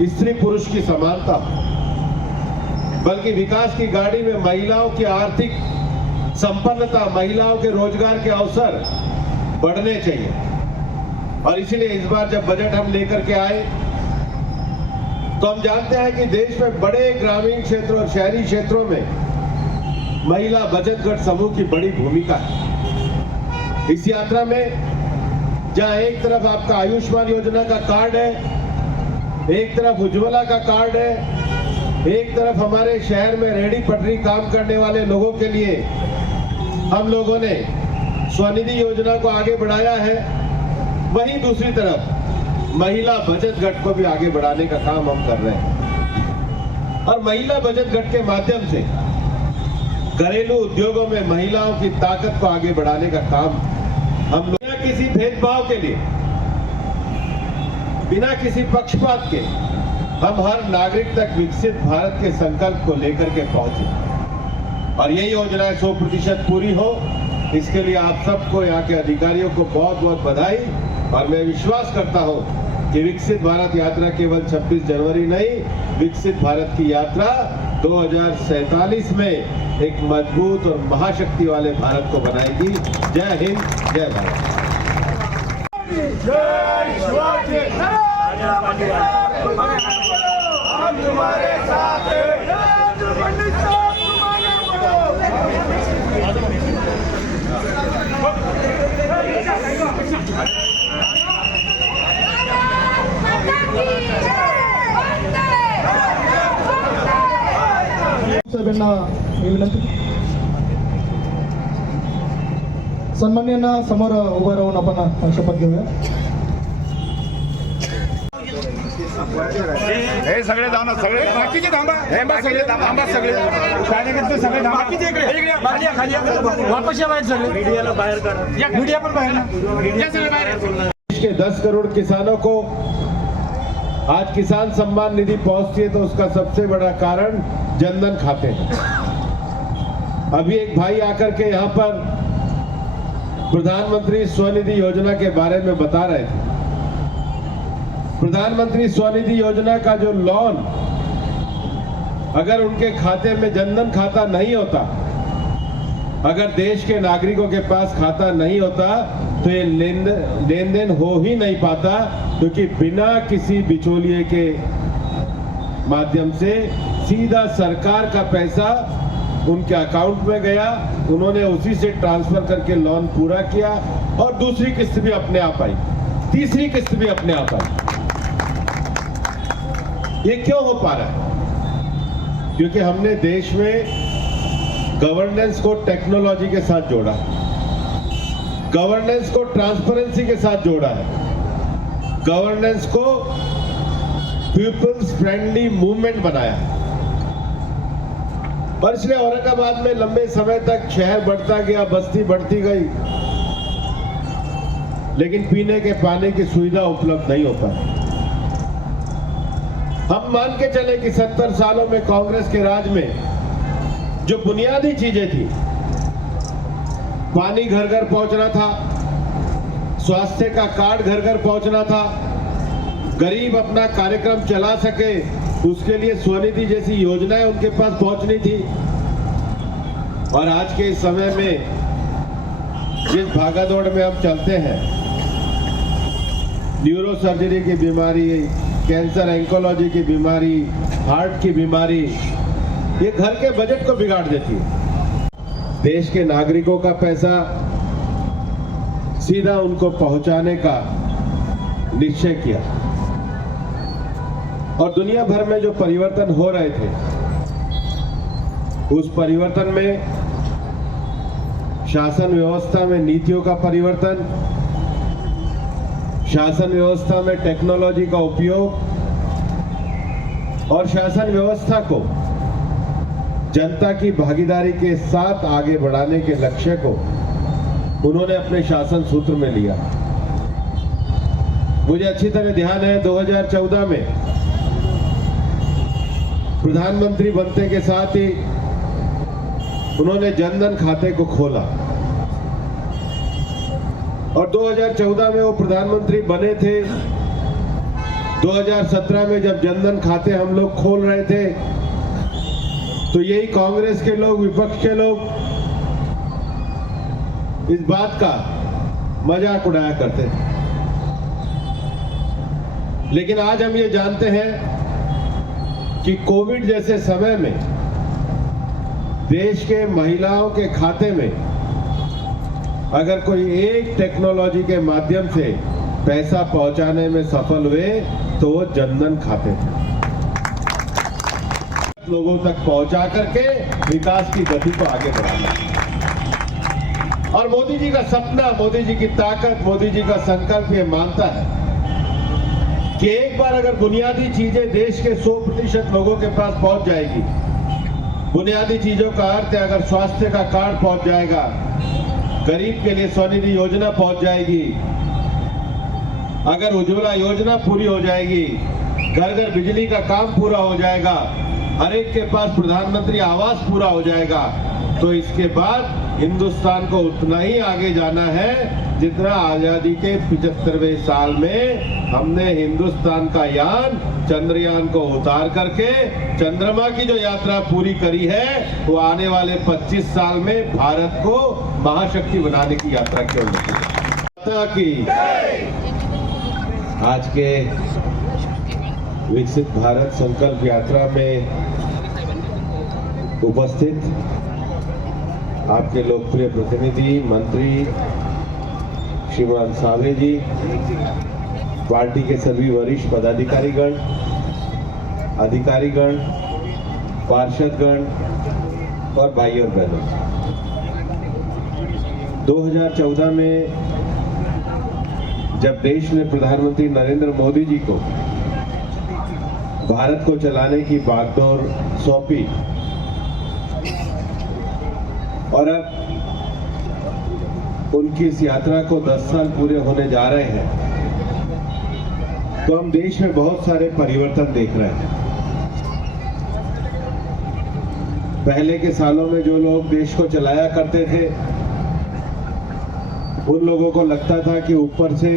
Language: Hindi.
स्त्री पुरुष की समानता, बल्कि विकास की गाड़ी में महिलाओं की आर्थिक संपन्नता, महिलाओं के रोजगार के अवसर बढ़ने चाहिए। और इसीलिए इस बार जब बजट हम लेकर के आए तो हम जानते हैं कि देश में बड़े ग्रामीण क्षेत्रों और शहरी क्षेत्रों में महिला बचत गट समूह की बड़ी भूमिका है। इस यात्रा में जहां एक तरफ आपका आयुष्मान योजना का कार्ड है, एक तरफ उज्ज्वला का कार्ड है, एक तरफ हमारे शहर में रेहड़ी पटरी काम करने वाले लोगों के लिए हम लोगों ने स्वनिधि योजना को आगे बढ़ाया है, वहीं दूसरी तरफ महिला बचत गट को भी आगे बढ़ाने का काम हम कर रहे हैं। और महिला बचत गट के माध्यम से घरेलू उद्योगों में महिलाओं की ताकत को आगे बढ़ाने का काम हम लोग बिना किसी भेदभाव के लिए, बिना किसी पक्षपात के हम हर नागरिक तक विकसित भारत के संकल्प को लेकर के पहुंचे। और यही योजना 100% पूरी हो, इसके लिए आप सबको, यहाँ के अधिकारियों को बहुत बहुत बधाई। और मैं विश्वास करता हूं कि विकसित भारत यात्रा केवल 26 जनवरी नहीं, विकसित भारत की यात्रा 2047 में एक मजबूत और महाशक्ति वाले भारत को बनाएगी। जय हिंद, जय भारत। हम तुम्हारे साथ हैं। साहेबांना मी विनंती, सन्मान्यांना समोर उभं राहून आपण शपथ घेऊया. हे सगळे थांबा, सगळे बाकीचे थांबा, हे सगळे थांबा, सगळे कार्यकर्ते सगळे थांबा, बाकीचे इकडे खाली खाली वापस या बाहेर, सगळे मीडियाला बाहेर काढा, मीडिया पण बाहेर ना, मीडिया सगळे बाहेर. देश के 10 करोड़ किसानों को आज किसान सम्मान निधि पहुंचती है तो उसका सबसे बड़ा कारण जनधन खाते हैं। अभी एक भाई आकर के यहाँ पर प्रधानमंत्री स्वनिधि योजना के बारे में बता रहे थे। प्रधानमंत्री स्वनिधि योजना का जो लोन, अगर उनके खाते में जनधन खाता नहीं होता, अगर देश के नागरिकों के पास खाता नहीं होता तो ये लेन देन हो ही नहीं पाता, क्योंकि बिना किसी बिचौलिए के माध्यम से सीधा सरकार का पैसा उनके अकाउंट में गया, उन्होंने उसी से ट्रांसफर करके लोन पूरा किया और दूसरी किस्त भी अपने आप आई, तीसरी किस्त भी अपने आप आई। ये क्यों हो पा रहा है? क्योंकि हमने देश में गवर्नेंस को टेक्नोलॉजी के साथ जोड़ा, गवर्नेंस को ट्रांसपेरेंसी के साथ जोड़ा है, गवर्नेंस को पीपल्स फ्रेंडली मूवमेंट बनाया। और इसलिए औरंगाबाद में लंबे समय तक शहर बढ़ता गया, बस्ती बढ़ती गई, लेकिन पीने के पानी की सुविधा उपलब्ध नहीं होता। हम मान के चले कि 70 सालों में कांग्रेस के राज में जो बुनियादी चीजें थी, पानी घर घर पहुंचना था, स्वास्थ्य का कार्ड घर घर पहुंचना था, गरीब अपना कार्यक्रम चला सके उसके लिए स्वनिधि जैसी योजनाएं उनके पास पहुंचनी थी। और आज के इस समय में जिस भागादौड़ में हम चलते हैं, न्यूरो सर्जरी की बीमारी, कैंसर ऑन्कोलॉजी की बीमारी, हार्ट की बीमारी, ये घर के बजट को बिगाड़ देती है। देश के नागरिकों का पैसा सीधा उनको पहुंचाने का निश्चय किया। और दुनिया भर में जो परिवर्तन हो रहे थे, उस परिवर्तन में शासन व्यवस्था में नीतियों का परिवर्तन, शासन व्यवस्था में टेक्नोलॉजी का उपयोग और शासन व्यवस्था को जनता की भागीदारी के साथ आगे बढ़ाने के लक्ष्य को उन्होंने अपने शासन सूत्र में लिया। मुझे अच्छी तरह ध्यान है 2014 में प्रधानमंत्री बनते के साथ ही उन्होंने जनधन खाते को खोला और 2014 में वो प्रधानमंत्री बने थे 2017 में जब जनधन खाते हम लोग खोल रहे थे तो यही कांग्रेस के लोग, विपक्ष के लोग इस बात का मजाक उड़ाया करते थे। लेकिन आज हम ये जानते हैं कि कोविड जैसे समय में देश के महिलाओं के खाते में अगर कोई एक टेक्नोलॉजी के माध्यम से पैसा पहुंचाने में सफल हुए तो वो जनधन खाते थे। लोगों तक पहुंचा करके विकास की गति को आगे बढ़ाना। और मोदी जी का सपना, मोदी जी की ताकत, मोदी जी का संकल्प ये मानता है कि एक बार अगर बुनियादी चीजें देश के 100% लोगों के पास पहुंच जाएगी, बुनियादी चीजों का अर्थ है अगर स्वास्थ्य का कार्ड पहुंच जाएगा, गरीब के लिए स्वनिधि योजना पहुंच जाएगी, अगर उज्ज्वला योजना पूरी हो जाएगी, घर घर बिजली का काम पूरा हो जाएगा, हर एक के पास प्रधानमंत्री आवास पूरा हो जाएगा, तो इसके बाद हिंदुस्तान को उतना ही आगे जाना है जितना आजादी के 75वें साल में हमने हिंदुस्तान का यान चंद्रयान को उतार करके चंद्रमा की जो यात्रा पूरी करी है, वो आने वाले 25 साल में भारत को महाशक्ति बनाने की यात्रा की। आज के विकसित भारत संकल्प यात्रा में उपस्थित आपके लोकप्रिय प्रतिनिधि मंत्री श्रीमान सावे जी, पार्टी के सभी वरिष्ठ पदाधिकारीगण, अधिकारीगण, पार्षदगण और भाई और बहनों, 2014 में जब देश ने प्रधानमंत्री नरेंद्र मोदी जी को भारत को चलाने की बागडोर सौंपी और अब उनकी इस यात्रा को 10 साल पूरे होने जा रहे हैं, तो हम देश में बहुत सारे परिवर्तन देख रहे हैं। पहले के सालों में जो लोग देश को चलाया करते थे, उन लोगों को लगता था कि ऊपर से